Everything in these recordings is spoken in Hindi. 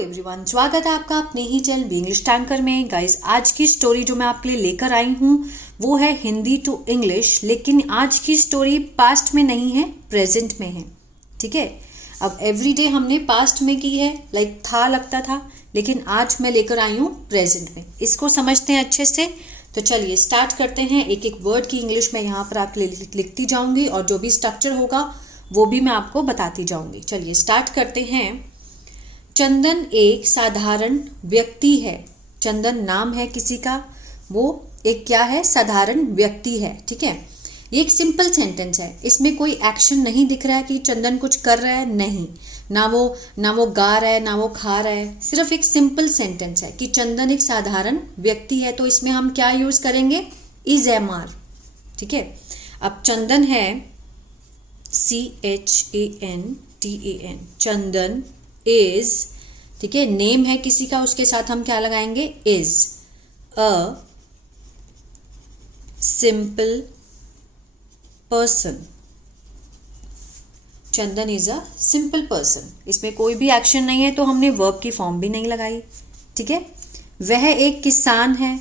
एवरीवन, स्वागत है आपका अपने ही चैनल बी इंग्लिश टैंकर में। गाइस, आज की स्टोरी जो मैं आपके लिए लेकर आई हूँ वो है हिंदी टू इंग्लिश, लेकिन आज की स्टोरी पास्ट में नहीं है, प्रेजेंट में है। ठीक है, अब एवरीडे हमने पास्ट में की है, लाइक था लगता था, लेकिन आज मैं लेकर आई हूँ प्रेजेंट में। इसको समझते हैं अच्छे से। तो चलिए स्टार्ट करते हैं। एक एक वर्ड की इंग्लिश में यहाँ पर आपके लिए लिखती जाऊंगी और जो भी स्ट्रक्चर होगा वो भी मैं आपको बताती जाऊंगी। चलिए स्टार्ट करते हैं। चंदन एक साधारण व्यक्ति है। चंदन नाम है किसी का, वो एक क्या है, साधारण व्यक्ति है। ठीक है, ये एक सिंपल सेंटेंस है, इसमें कोई एक्शन नहीं दिख रहा है कि चंदन कुछ कर रहा है, नहीं, ना वो गा रहा है, ना वो खा रहा है। सिर्फ एक सिंपल सेंटेंस है कि चंदन एक साधारण व्यक्ति है। तो इसमें हम क्या यूज करेंगे, इज एम आर। ठीक है, अब चंदन है CHANDAN, चंदन इज, ठीक है, नेम है किसी का, उसके साथ हम क्या लगाएंगे, is a simple person. Chandan is a simple person, इसमें कोई भी एक्शन नहीं है तो हमने वर्ब की फॉर्म भी नहीं लगाई। ठीक है, वह एक किसान है,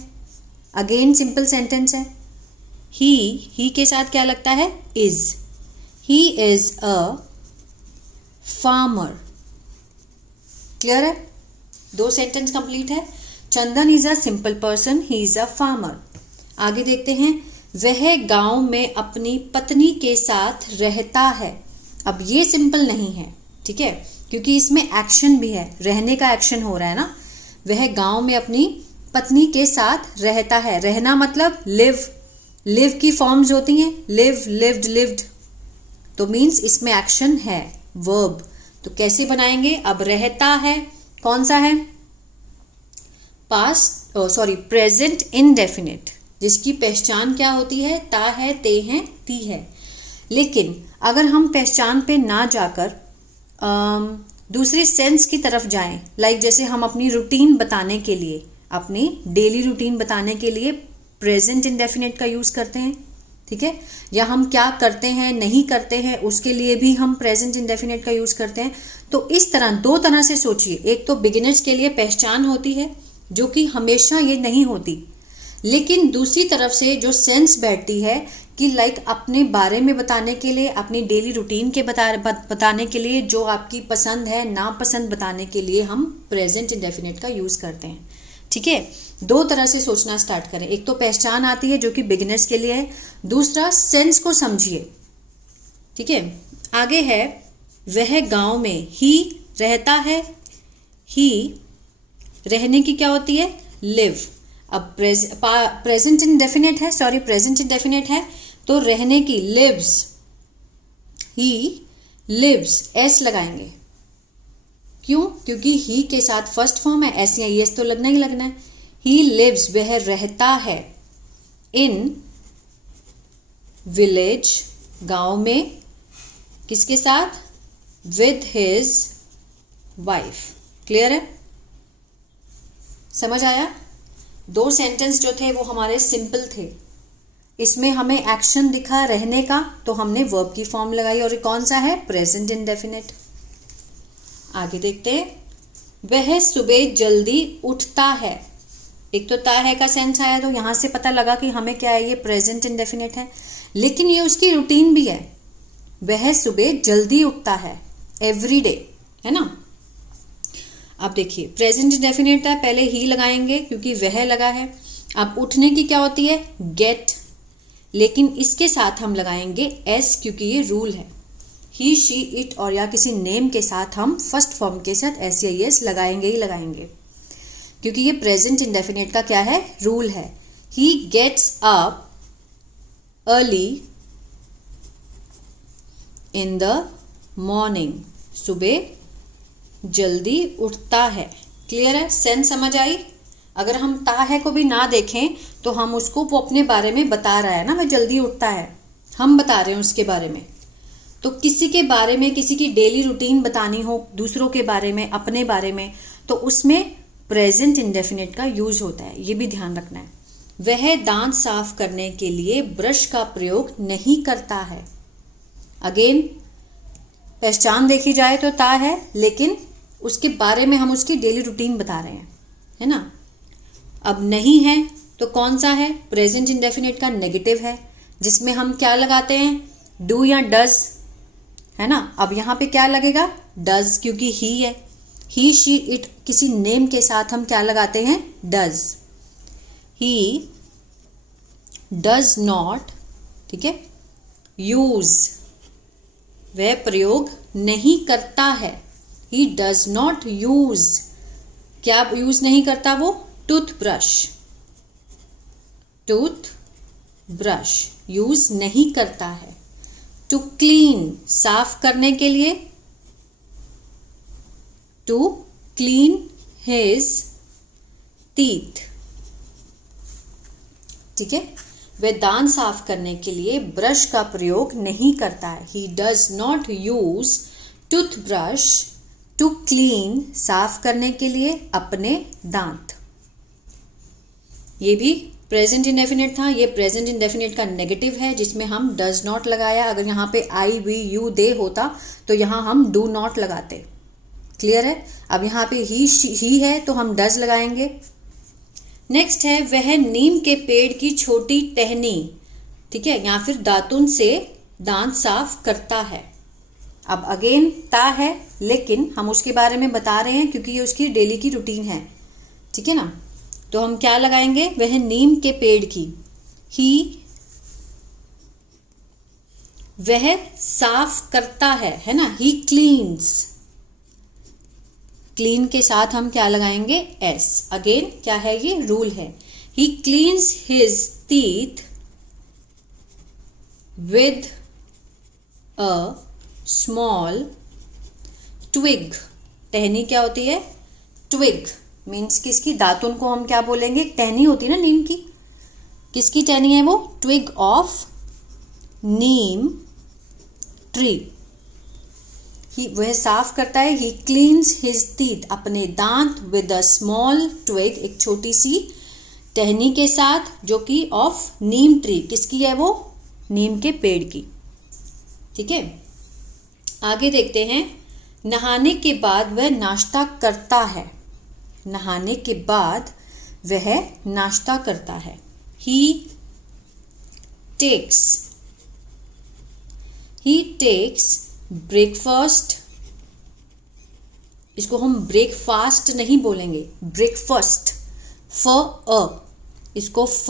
अगेन सिंपल सेंटेंस है। ही के साथ क्या लगता है, is. He is a farmer. Clear है, दो सेंटेंस कंप्लीट है। Chandan is a simple person, he is a farmer. आगे देखते हैं। वह गांव में अपनी पत्नी के साथ रहता है। अब ये सिंपल नहीं है, ठीक है, क्योंकि इसमें एक्शन भी है, रहने का एक्शन हो रहा है ना। वह गांव में अपनी पत्नी के साथ रहता है। रहना मतलब लिव, लिव की फॉर्म्स होती हैं, लिव, लिव्ड, लिव्ड, तो मीन्स इसमें एक्शन है, वर्ब। तो कैसे बनाएंगे, अब रहता है, कौन सा है, पास्ट, प्रेजेंट इंडेफिनिट, जिसकी पहचान क्या होती है, ता है, ते हैं, ती है। लेकिन अगर हम पहचान पे ना जाकर दूसरी सेंस की तरफ जाएं, लाइक जैसे हम अपनी रूटीन बताने के लिए, अपनी डेली रूटीन बताने के लिए प्रेजेंट इंडेफिनिट का यूज करते हैं। ठीक है, या हम क्या करते हैं नहीं करते हैं उसके लिए भी हम प्रेजेंट इंडेफिनिट का यूज करते हैं। तो इस तरह दो तरह से सोचिए। एक तो बिगिनर्स के लिए पहचान होती है जो कि हमेशा ये नहीं होती, लेकिन दूसरी तरफ से जो सेंस बैठती है कि लाइक अपने बारे में बताने के लिए, अपनी डेली रूटीन के बताने के लिए, जो आपकी पसंद है नापसंद बताने के लिए हम प्रेजेंट इंडेफिनिट का यूज करते हैं। ठीक है, दो तरह से सोचना स्टार्ट करें। एक तो पहचान आती है जो कि बिगिनर्स के लिए है, दूसरा सेंस को समझिए। ठीक है, आगे है, वह गांव में, ही रहता है, ही रहने की क्या होती है, लिव। अब प्रेजेंट इंडेफिनिट है, प्रेजेंट इंडेफिनिट है, तो रहने की लिव्स, ही लिव्स, एस लगाएंगे। क्यों, क्योंकि ही के साथ फर्स्ट फॉर्म है, एस या एस तो लगना ही लगना है। ही लिव्स, वह रहता है, इन विलेज, गांव में, किसके साथ, विद हिज वाइफ। क्लियर है, समझ आया। दो सेंटेंस जो थे वो हमारे सिंपल थे, इसमें हमें एक्शन दिखा रहने का, तो हमने वर्ब की फॉर्म लगाई, और कौन सा है, प्रेजेंट इंडेफिनिट। आगे देखते हैं। वह सुबह जल्दी उठता है। एक तो ता है का सेंस आया, तो यहां से पता लगा कि हमें क्या है, ये प्रेजेंट इंडेफिनिट है, लेकिन ये उसकी रूटीन भी है। वह सुबह जल्दी उठता है, एवरीडे, है ना। अब देखिए, प्रेजेंट इंडेफिनिट है, पहले ही लगाएंगे क्योंकि वह लगा है। अब उठने की क्या होती है, गेट, लेकिन इसके साथ हम लगाएंगे एस क्योंकि ये रूल है। ही, शी, इट और या किसी नेम के साथ हम फर्स्ट फॉर्म के साथ एस या एस लगाएंगे ही लगाएंगे, क्योंकि ये प्रेजेंट इंडेफिनिट का क्या है, रूल है। He gets up early in the morning, सुबह जल्दी उठता है। क्लियर है, सेंस समझ आई। अगर हम ता है को भी ना देखें तो हम उसको, वो अपने बारे में बता रहा है ना, वह जल्दी उठता है, हम बता रहे हैं उसके बारे में। तो किसी के बारे में, किसी की डेली रूटीन बतानी हो, दूसरों के बारे में, अपने बारे में, तो उसमें प्रेजेंट इंडेफिनिट का यूज होता है, ये भी ध्यान रखना है। वह दांत साफ करने के लिए ब्रश का प्रयोग नहीं करता है। अगेन पहचान देखी जाए तो ता है, लेकिन उसके बारे में हम उसकी डेली रूटीन बता रहे हैं, है ना। अब नहीं है तो कौन सा है, प्रेजेंट इंडेफिनिट का नेगेटिव है, जिसमें हम क्या लगाते हैं, डू या डज, है ना। अब यहाँ पे क्या लगेगा, डज, क्योंकि ही है, ही शी इट, किसी नेम के साथ हम क्या लगाते हैं, डज। ही डज नॉट, ठीक है, यूज, वह प्रयोग नहीं करता है। ही डज नॉट यूज, क्या यूज नहीं करता वो, टूथब्रश, टूथ ब्रश यूज नहीं करता है। टू क्लीन, साफ करने के लिए, टू क्लीन हिज टीथ, ठीक है, वह दांत साफ करने के लिए ब्रश का प्रयोग नहीं करता है। He does not use toothbrush to clean, साफ करने के लिए अपने दांत। ये भी प्रेजेंट इंडेफिनिट था, ये प्रेजेंट इंडेफिनिट का नेगेटिव है, जिसमें हम डज नॉट लगाया। अगर यहाँ पे आई वी यू दे होता तो यहाँ हम डू नॉट लगाते। क्लियर है। अब यहाँ पे ही है तो हम डज लगाएंगे। नेक्स्ट है, वह नीम के पेड़ की छोटी टहनी, ठीक है, या फिर दातुन से दांत साफ करता है। अब अगेन ता है, लेकिन हम उसके बारे में बता रहे हैं क्योंकि ये उसकी डेली की रूटीन है, ठीक है ना। तो हम क्या लगाएंगे, वह नीम के पेड़ की, ही, वह साफ करता है ना, ही क्लीन्स, क्लीन के साथ हम क्या लगाएंगे, एस। अगेन क्या है, ये रूल है। He cleans his teeth with a small twig. टहनी क्या होती है, ट्विग मीन्स किसकी, दातुन को हम क्या बोलेंगे, टहनी होती है ना नीम की, किसकी टहनी है वो, ट्विग ऑफ नीम ट्री। वह साफ करता है, ही क्लीन्स हिज टीथ, अपने दांत, विद अ स्मॉल ट्विग, एक छोटी सी टहनी के साथ, जो कि ऑफ नीम ट्री, किसकी है वो, नीम के पेड़ की, ठीक है। आगे देखते हैं, नहाने के बाद वह नाश्ता करता है। नहाने के बाद वह नाश्ता करता है। ही टेक्स ब्रेकफास्ट, इसको हम ब्रेकफास्ट नहीं बोलेंगे, ब्रेकफास्ट, फ अ, इसको फ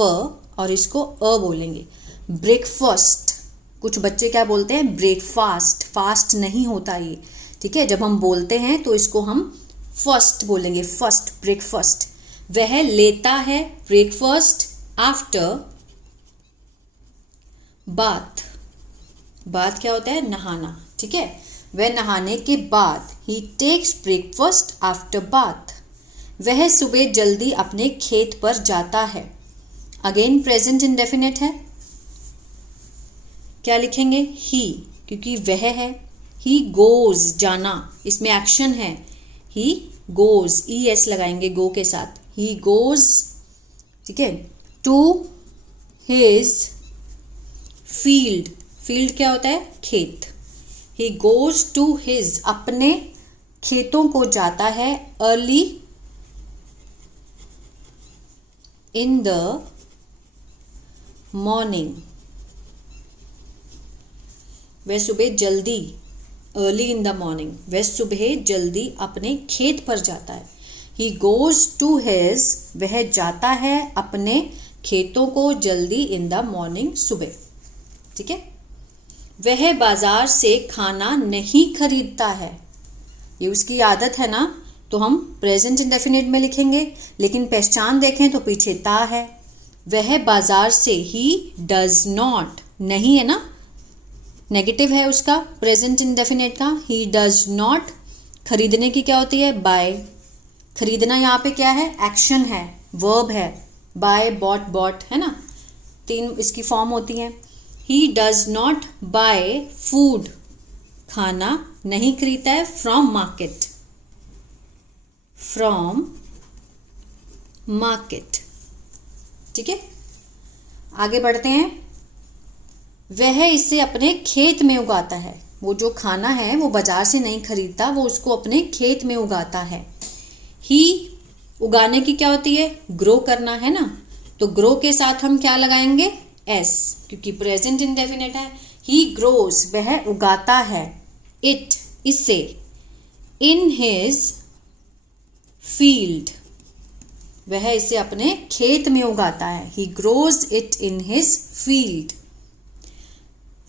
और इसको अ बोलेंगे, ब्रेकफास्ट। कुछ बच्चे क्या बोलते हैं, ब्रेकफास्ट, फास्ट नहीं होता ये, ठीक है। जब हम बोलते हैं तो इसको हम फर्स्ट बोलेंगे, फर्स्ट, ब्रेकफास्ट। वह लेता है ब्रेकफास्ट आफ्टर बाथ, बाथ क्या होता है, नहाना, ठीक है। वह नहाने के बाद, ही टेक्स ब्रेकफास्ट आफ्टर बाथ। वह सुबह जल्दी अपने खेत पर जाता है। अगेन प्रेजेंट इंडेफिनिट है, क्या लिखेंगे, ही, क्योंकि वह है। ही गोज, जाना, इसमें एक्शन है, ही गोज, ई एस लगाएंगे गो के साथ, ही गोज, ठीक है, टू हिज फील्ड, फील्ड क्या होता है, खेत। ही गोज टू हिज, अपने खेतों को जाता है, अर्ली इन द मॉर्निंग, वह सुबह जल्दी, अर्ली इन द मॉर्निंग, वह सुबह जल्दी अपने खेत पर जाता है। ही गोज टू हिज, वह जाता है अपने खेतों को जल्दी, इन द मॉर्निंग, सुबह, ठीक है। वह बाजार से खाना नहीं खरीदता है, ये उसकी आदत है ना, तो हम प्रेजेंट इंडेफिनिट में लिखेंगे, लेकिन पहचान देखें तो पीछे ता है। वह बाजार से, ही डज नॉट, नहीं है ना, नेगेटिव है उसका, प्रेजेंट इंडेफिनिट का, ही डज नॉट। खरीदने की क्या होती है, बाय, खरीदना यहाँ पे क्या है, एक्शन है, वर्ब है, बाय, बॉट, बॉट, है ना, तीन इसकी फॉर्म होती हैं। He does not buy food, खाना नहीं खरीदता है, फ्रॉम मार्केट, फ्रॉम मार्केट, ठीक है। आगे बढ़ते हैं, वह इसे अपने खेत में उगाता है। वो जो खाना है वो बाजार से नहीं खरीदता, वो उसको अपने खेत में उगाता है। ही उगाने की क्या होती है, ग्रो करना है ना, तो ग्रो के साथ हम क्या लगाएंगे, एस, क्योंकि प्रेजेंट इंडेफिनिट है। ही ग्रोज, वह उगाता है, इट, इसे, इन हिज फील्ड, वह इसे अपने खेत में उगाता है। ही grows it in his field.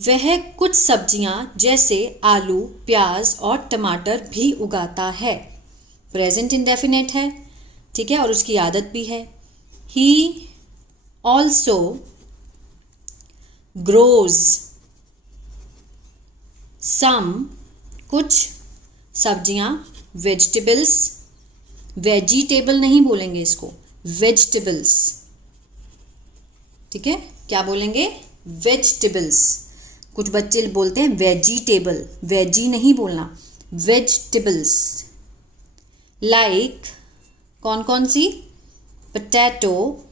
वह कुछ सब्जियां जैसे आलू, प्याज और टमाटर भी उगाता है। प्रेजेंट इंडेफिनिट है, ठीक है, और उसकी आदत भी है। ही ऑल्सो ग्रोज सम, कुछ सब्जियां, वेजिटेबल्स, वेजिटेबल नहीं बोलेंगे इसको, वेजिटेबल्स, ठीक है, क्या बोलेंगे, वेजिटेबल्स। कुछ बच्चे बोलते हैं वेजिटेबल, वेजी नहीं बोलना, वेजिटेबल्स। लाइक कौन कौन सी, पोटैटो,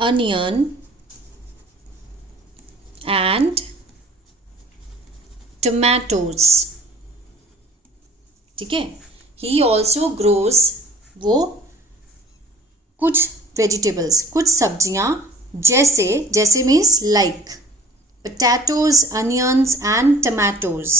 अनियन एंड टोमेटोज, ठीक है। ही ऑल्सो ग्रोज, वो कुछ वेजिटेबल्स, कुछ सब्जियां जैसे, जैसे means like potatoes, onions and tomatoes.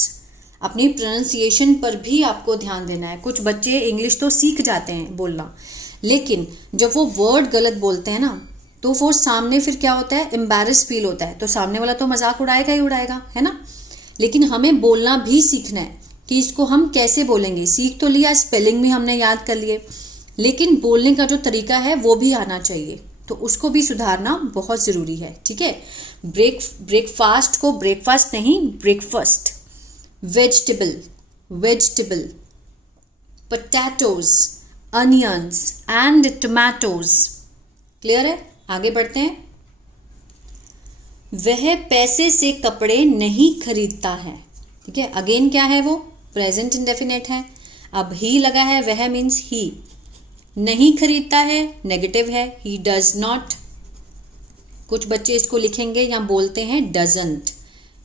अपनी प्रोनाउंसिएशन पर भी आपको ध्यान देना है। कुछ बच्चे इंग्लिश तो सीख जाते हैं बोलना, लेकिन जब वो वर्ड गलत बोलते हैं ना, तो वो सामने फिर क्या होता है, एम्बैरस फील होता है, तो सामने वाला तो मजाक उड़ाएगा ही उड़ाएगा, है ना। लेकिन हमें बोलना भी सीखना है कि इसको हम कैसे बोलेंगे। सीख तो लिया, स्पेलिंग भी हमने याद कर लिए, लेकिन बोलने का जो तरीका है वो भी आना चाहिए, तो उसको भी सुधारना बहुत ज़रूरी है, ठीक है। ब्रेकफास्ट को ब्रेकफास्ट नहीं, breakfast. Vegetable, vegetable, potatoes, onions and tomatoes. Clear है, आगे बढ़ते हैं। वह पैसे से कपड़े नहीं खरीदता है, ठीक है। अगेन क्या है, वो प्रेजेंट इंडेफिनिट है। अब ही लगा है, वह मीन्स ही। नहीं खरीदता है, नेगेटिव है, ही डज नॉट। कुछ बच्चे इसको लिखेंगे या बोलते हैं डजंट।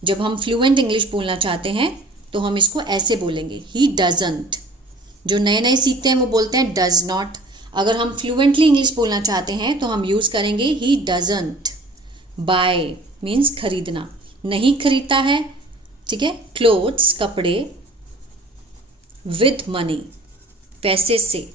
जब हम फ्लुएंट इंग्लिश बोलना चाहते हैं तो हम इसको ऐसे बोलेंगे, ही डजंट। जो नए नए सीखते हैं वो बोलते हैं डज नॉट। अगर हम फ्लुएंटली इंग्लिश बोलना चाहते हैं तो हम यूज करेंगे ही डजंट। बाय मीन्स खरीदना, नहीं खरीदता है, ठीक है। क्लोथ्स, कपड़े, विद मनी, पैसे से।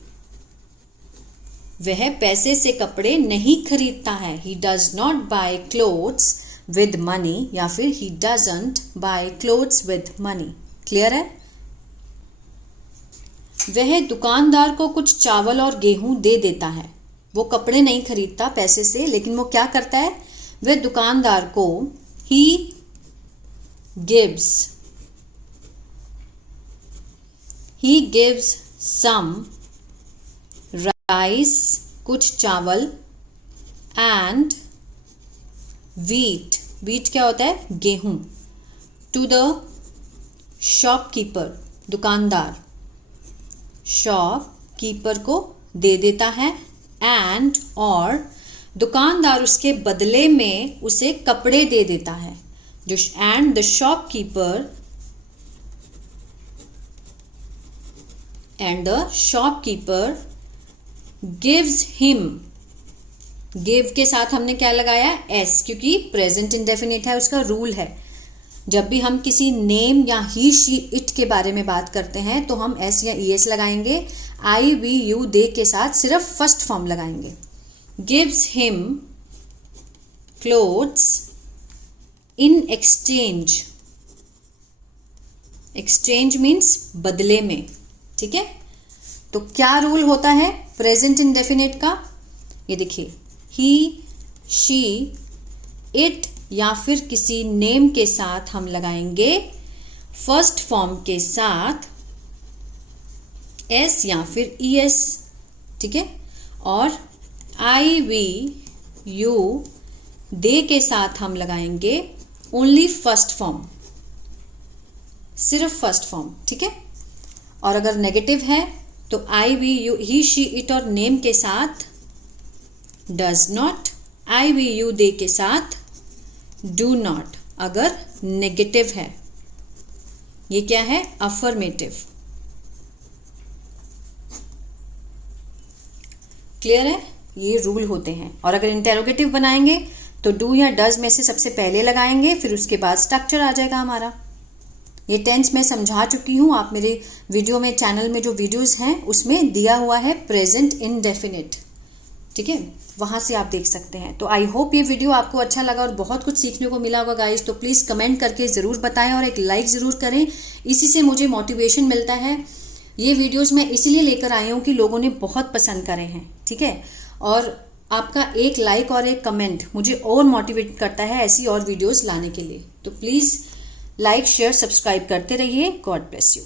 वह पैसे से कपड़े नहीं खरीदता है, he does not bye clothes with money, या फिर he doesn't bye clothes with money. Clear है। वह दुकानदार को कुछ चावल और गेहूं दे देता है। वो कपड़े नहीं खरीदता पैसे से, लेकिन वो क्या करता है, वह दुकानदार को ही गिव्स सम राइस, कुछ चावल, एंड व्हीट, व्हीट क्या होता है, गेहूं, टू द शॉपकीपर, दुकानदार शॉपकीपर को दे देता है, एंड और दुकानदार उसके बदले में उसे कपड़े दे देता है। जो and the shopkeeper gives him, give के साथ हमने क्या लगाया, एस, क्योंकि प्रेजेंट इंडेफिनिट है, उसका रूल है। जब भी हम किसी नेम या ही, शी, इट के बारे में बात करते हैं तो हम एस या ई एस लगाएंगे। आई, वी, यू, दे के साथ सिर्फ फर्स्ट फॉर्म लगाएंगे। Gives him clothes in exchange, exchange means बदले में, ठीक है। तो क्या रूल होता है प्रेजेंट इंडेफिनिट का, ये देखिए, ही, शी, इट या फिर किसी नेम के साथ हम लगाएंगे फर्स्ट फॉर्म के साथ एस या फिर ई एस, ठीक है। और आई, वी, यू, दे के साथ हम लगाएंगे ओनली फर्स्ट फॉर्म, सिर्फ फर्स्ट फॉर्म, ठीक है। और अगर नेगेटिव है तो I, we, you, he, she, it और नेम के साथ does not, I, we, you, they के साथ डू नॉट, अगर नेगेटिव है। ये क्या है? अफर्मेटिव। क्लियर है? ये रूल होते हैं। और अगर इंटेरोगेटिव बनाएंगे तो डू या डज में से सबसे पहले लगाएंगे, फिर उसके बाद स्ट्रक्चर आ जाएगा हमारा। ये टेंस मैं समझा चुकी हूँ, आप मेरे वीडियो में, चैनल में जो वीडियोस हैं उसमें दिया हुआ है प्रेजेंट इंडेफिनिट, ठीक है, वहाँ से आप देख सकते हैं। तो आई होप ये वीडियो आपको अच्छा लगा और बहुत कुछ सीखने को मिला होगा गाइस। तो प्लीज़ कमेंट करके ज़रूर बताएं और एक लाइक ज़रूर करें, इसी से मुझे मोटिवेशन मिलता है। ये वीडियोस मैं इसीलिए लेकर आई हूँ कि लोगों ने बहुत पसंद करे हैं, ठीक है। और आपका एक लाइक और एक कमेंट मुझे और मोटिवेट करता है ऐसी और वीडियोस लाने के लिए। तो प्लीज़ लाइक, शेयर, सब्सक्राइब करते रहिए। God bless you.